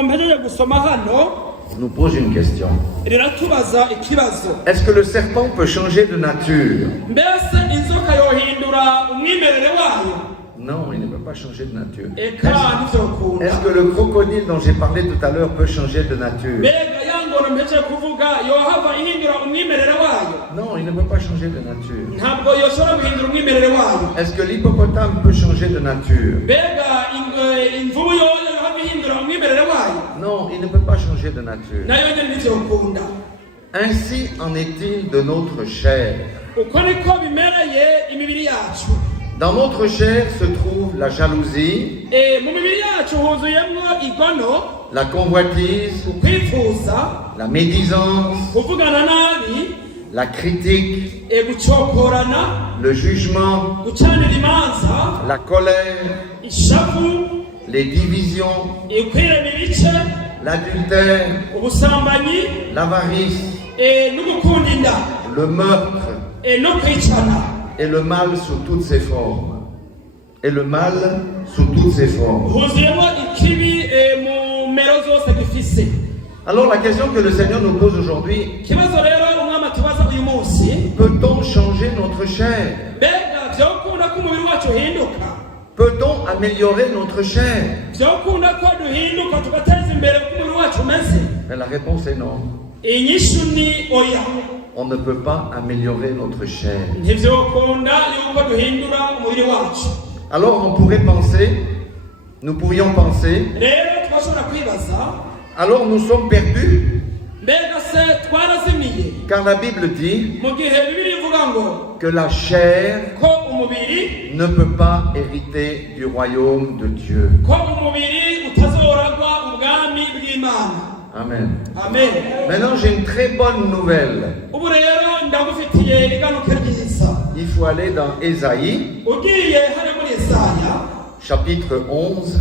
nous pose une question. Est-ce que le serpent peut changer de nature? Non, il ne peut pas changer de nature. Est-ce que le crocodile dont j'ai parlé tout à l'heure peut changer de nature? Non, il ne peut pas changer de nature. Est-ce que l'hippopotame peut changer de nature? Non, il ne peut pas changer de nature. Ainsi en est-il de notre chair. Dans notre chair se trouve la jalousie, la convoitise, la médisance, la critique, le jugement, la colère, les divisions, l'adultère, l'avarice, le meurtre, et le mal sous toutes ses formes. Et le mal sous toutes ses formes. Alors la question que le Seigneur nous pose aujourd'hui, peut-on changer notre chair? Peut-on améliorer notre chair? Mais la réponse est non. On ne peut pas améliorer notre chair. Alors on pourrait penser, nous pourrions penser, alors nous sommes perdus, car la Bible dit que la chair ne peut pas hériter du royaume de Dieu. Amen. Amen. Maintenant, j'ai une très bonne nouvelle. Il faut aller dans Ésaïe, chapitre 11,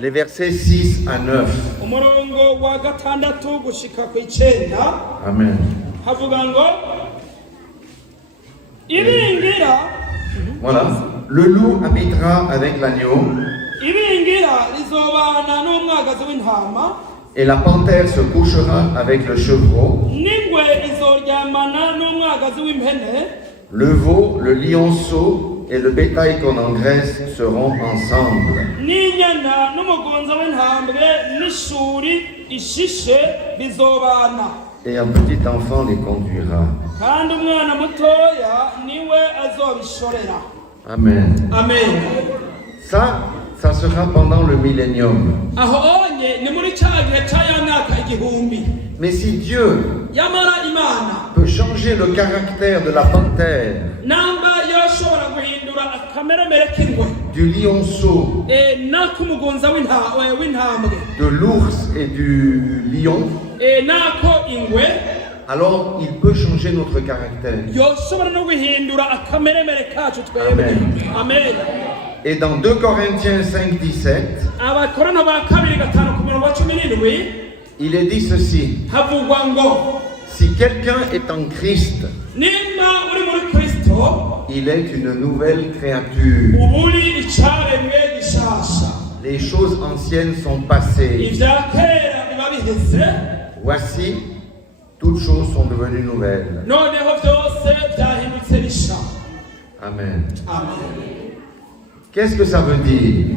les versets 6 à 9. Amen. Voilà. Le loup habitera avec l'agneau. Et la panthère se couchera avec le chevreau. Le veau, le lionceau et le bétail qu'on engraisse seront ensemble. Et un petit enfant les conduira. Amen. Amen. Ça sera pendant le millénium. Mais si Dieu peut changer le caractère de la panthère, du lionceau, de l'ours et du lion, alors il peut changer notre caractère. Amen. Amen. Et dans 2 Corinthiens 5, 17, il est dit ceci: si quelqu'un est en Christ, il est une nouvelle créature. Les choses anciennes sont passées. Voici, toutes choses sont devenues nouvelles. Amen. Qu'est-ce que ça veut dire?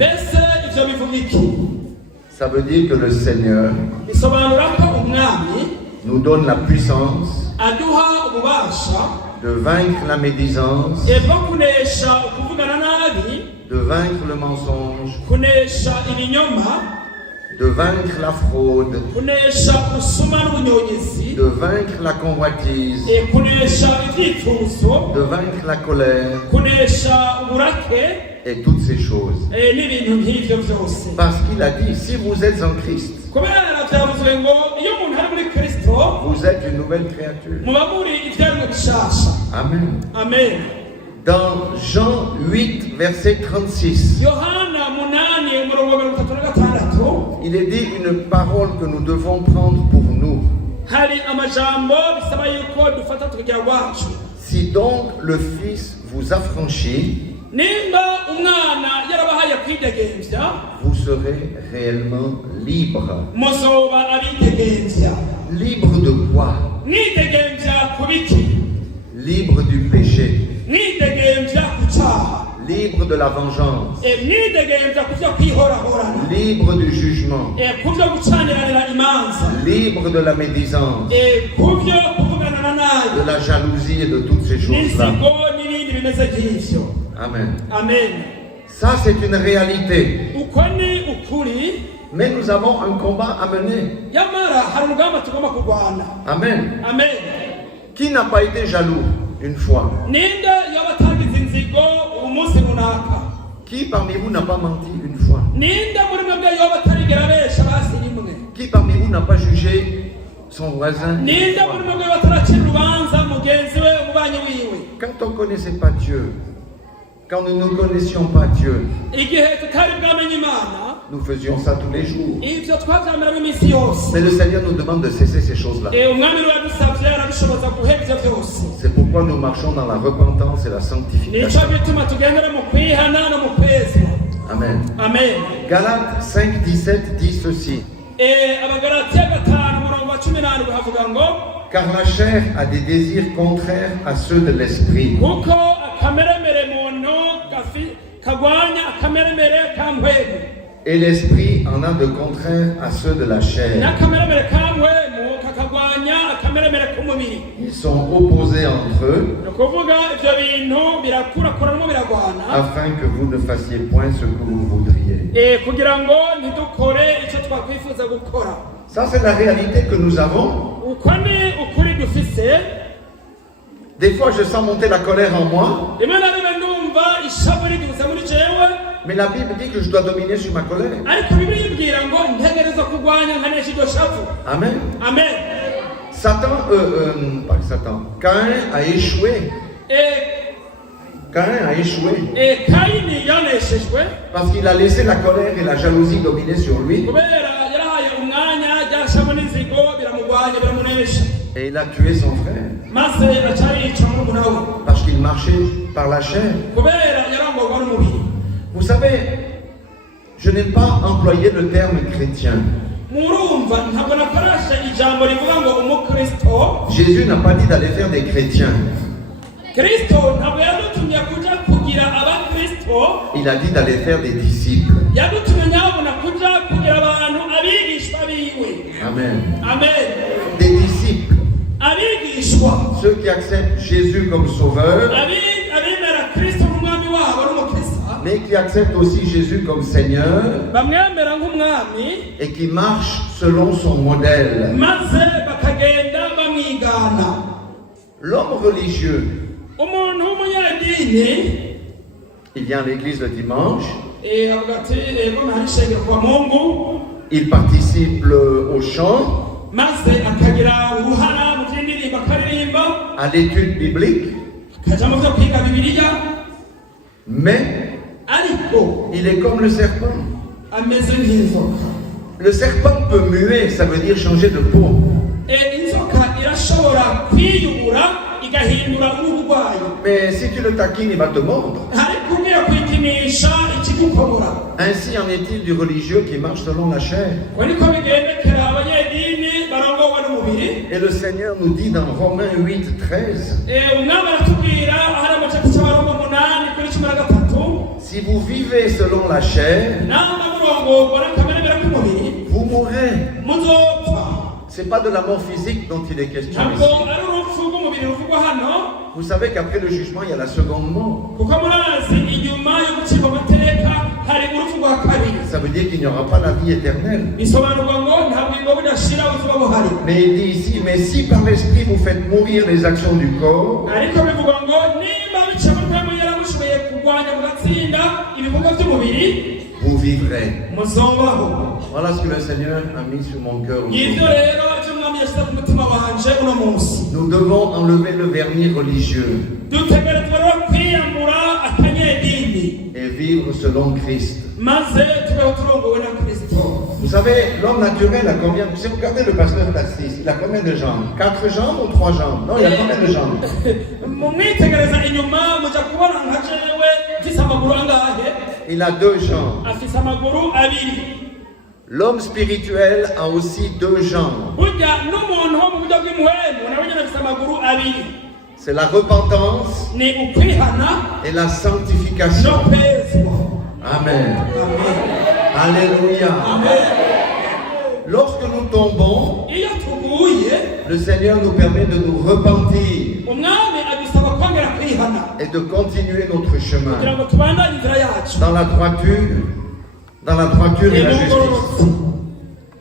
Ça veut dire que le Seigneur nous donne la puissance de vaincre la médisance, de vaincre le mensonge, de vaincre la fraude, de vaincre la convoitise, de vaincre la colère, et toutes ces choses. Parce qu'il a dit, si vous êtes en Christ, vous êtes une nouvelle créature. Amen. Amen. Dans Jean 8, verset 36, il est dit une parole que nous devons prendre pour nous. Si donc le Fils vous affranchit, nimba umwana yarabahaye kwidegemvya vous serez réellement libre. Libre de quoi? Libre du péché. Libre de la vengeance. Libre du jugement. Libre de la médisance. De la jalousie et de toutes ces choses-là. Amen. Ça, c'est une réalité. Mais nous avons un combat à mener. Amen. Qui n'a pas été jaloux une fois? Qui parmi vous n'a pas menti une fois? Qui parmi vous n'a pas jugé son voisin? Quand on ne connaissait pas Dieu, quand nous ne connaissions pas Dieu, nous faisions ça tous les jours. Mais le Seigneur nous demande de cesser ces choses-là. C'est pourquoi nous marchons dans la repentance et la sanctification. Amen. Galates 5:17 dit ceci. Car la chair a des désirs contraires à ceux de l'esprit. Et l'esprit en a de contraires à ceux de la chair. Ils sont opposés entre eux, afin que vous ne fassiez point ce que vous voudriez. Ça, c'est la réalité que nous avons. Des fois, je sens monter la colère en moi. Mais la Bible dit que je dois dominer sur ma colère. Amen. Caïn a échoué. Parce qu'il a laissé la colère et la jalousie dominer sur lui. Et il a tué son frère. Parce qu'il marchait par la chair. Vous savez, je n'ai pas employé le terme chrétien. Jésus n'a pas dit d'aller faire des chrétiens. Il a dit d'aller faire des disciples. Amen. Des disciples. Ceux qui acceptent Jésus comme sauveur, mais qui acceptent aussi Jésus comme Seigneur et qui marchent selon son modèle. L'homme religieux, il vient à l'église le dimanche, il participe au chant, à l'étude biblique, mais il est comme le serpent. Le serpent peut muer, ça veut dire changer de peau. Mais si tu le taquines, il va te mordre. Ainsi en est-il du religieux qui marche selon la chair. Et le Seigneur nous dit dans Romains 8:13, si vous vivez selon la chair, vous mourrez. C'est pas de la mort physique dont il est question ici. Vous savez qu'après le jugement, il y a la seconde mort. Ça veut dire qu'il n'y aura pas la vie éternelle. Mais il dit ici, mais si par l'esprit vous faites mourir les actions du corps, vous vivrez. Voilà ce que le Seigneur a mis sur mon cœur aujourd'hui. Nous devons enlever le vernis religieux et vivre selon Christ. Vous savez, l'homme naturel a combien? Si vous regardez le pasteur Tassis, il a combien de jambes? 4 jambes ou 3 jambes? Non, il a combien de jambes? il a deux jambes. afise amaguru abiri. L'homme spirituel a aussi deux jambes. burya n'umuntu wo mu buryo bw'umuhemu nawe nyine afise amaguru abiri. C'est la repentance ni ukwihana et la sanctification. no kwezwa. Amen. Amen. Alléluia. Amen. Lorsque nous tombons, iyo tuguye le Seigneur nous permet de nous repentir umwami adusaba kongera kwihana et de continuer notre chemin kugira ngo tubandanye inzira yacu dans la droiture et la justice.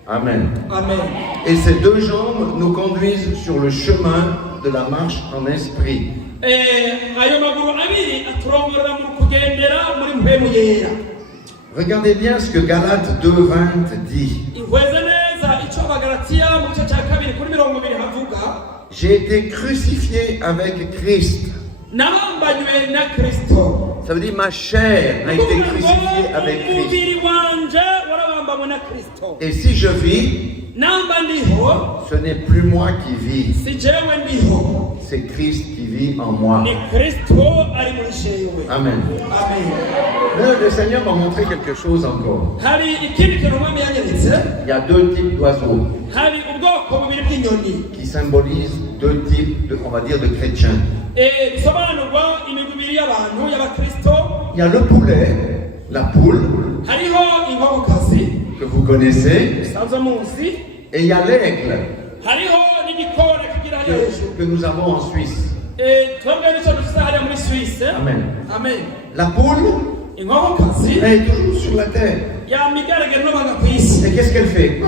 Amen. Amen. Et ces deux jambes nous conduisent sur le chemin de la marche en esprit. ayo maguru abiri aturongorera mu kugendera muri mpemu yera. Regardez bien ce que Galates 2:20 dit. ihweze neza icyo abagalatiya mu gice cya kabiri kuri 20 havuga. J'ai été crucifié avec Christ. nabambanywe na Kristo. Ça veut dire ma chair a été crucifiée avec Christ. umubiri wanje warabambanywe na Kristo. Et si je vis, namba ndiho ce n'est plus moi qui vis, si jewe ndiho c'est Christ qui vit en moi. ni Kristo ari muri jewe. Amen. Amen. Le Seigneur m'a montré quelque chose encore. hari ikindi kintu umwami yanyeretse. Il y a deux types d'oiseaux hari ubwoko bubiri bw'inyoni qui symbolisent deux types, on va dire, de chrétiens. bisobanurwa imigwi ibiri y'abantu y'abakristo. Il y a le poulet, la poule, hariho inkokokazi que vous connaissez, musanzwe muzi. et il y a l'aigle hariho n'igikona kigira hariya hejuru. que nous avons en Suisse. twebwe nicyo dufite hariya muri Suisse. Amen. Amen. La poule, inkokokazi elle est toujours sur la terre. yama igaragara n'abaga ku isi. Et qu'est-ce qu'elle fait?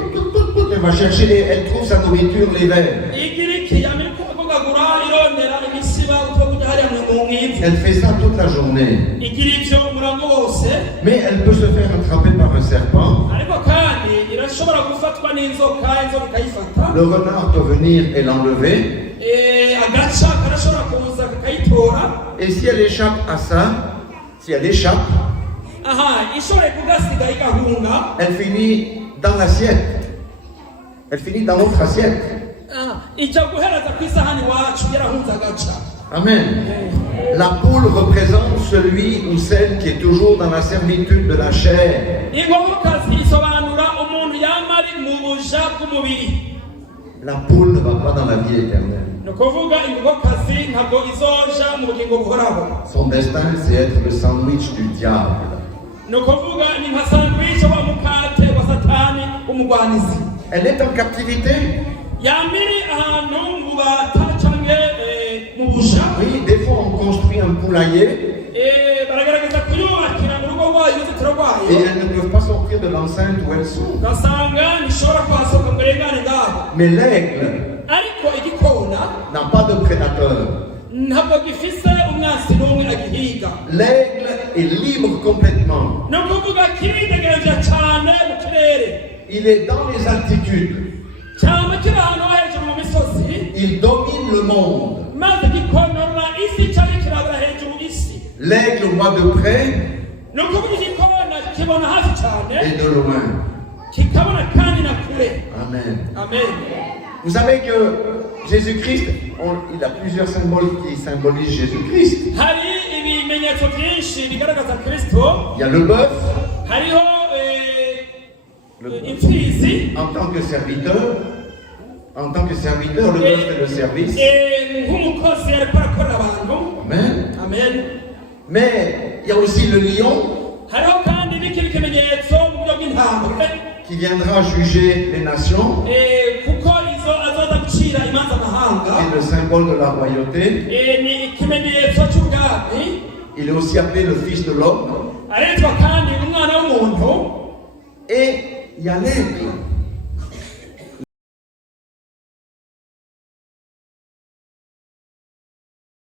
Elle va chercher, elle trouve sa nourriture, les vers. igira iki yama iri kuvugagura irondera imisiba utwo kurya hariya mu mwivu. Elle fait ça toute la journée. igira ivyo umurango wose. Mais elle peut se faire attraper par un serpent. ariko kandi irashobora gufatwa n'inzoka ikayifata. Le renard peut venir et l'enlever. agaca karashobora kuza kakayitora. Et si elle échappe à ça, si elle échappe, ishoboye kugasiga igahunga. elle finit dans l'assiette. Elle finit dans notre assiette. ijya guhereza ku isahani iwacu yarahunze agaca. Amen. La poule représente celui ou celle qui est toujours dans la servitude de la chair. inkokokazi isobanura umuntu yama ari mu buja bw'umubiri. La poule ne va pas dans la vie éternelle. ni ukuvuga inkokokazi ntabwo izoja mu bugingo buhoraho. Son destin, c'est être le sandwich du diable. ni ukuvuga ni nka sandwich wa mukate wa satani w'umugwanizi. Elle est en captivité. yamiri ahantu mu bata canke mu buja. Oui, des fois on construit un poulailler. baragaragaza kuyubakira mu rugo rwayo uruzitiro rwayo. Et elles ne peuvent pas sortir de l'enceinte où elles sont. ugasanga ntishobora kuhasohoka ngo irengane ngaho. Mais l'aigle ariko igikona n'a pas de prédateur. ntabwo gifise umwansi n'umwe agihiga. L'aigle est libre complètement. ni ukuvuga kiridegereje cyane mu kirere. Il est dans les altitudes. cyane kiri ahantu ho hejuru mu misozi. Il domine le monde. maze gikonora isi cyane kirabura hejuru isi. L'aigle voit de près ni ukuvuga igikona kibona hafi cyane. et de loin. kikabona kandi na kure. Amen. Amen. Vous savez que Jésus-Christ, il a plusieurs symboles qui symbolisent Jésus-Christ. hari ibimenyetso byinshi bigaragaza Kristo. Il y a le bœuf hariho imfizi. en tant que serviteur. En tant que serviteur, le bœuf fait le service. nk'umukozi ariko arakorera abantu. Amen. Amen. Mais il y a aussi le lion hariho kandi n'ikindi kimenyetso mu buryo bw'intambwe. qui viendra juger les nations. kuko izo azoza gucira imanza amahanga. C'est le symbole de la royauté. ni ikimenyetso cy'ubwami. Il est aussi appelé le fils de l'homme. aretwa kandi umwana w'umuntu. Et il y a l'aigle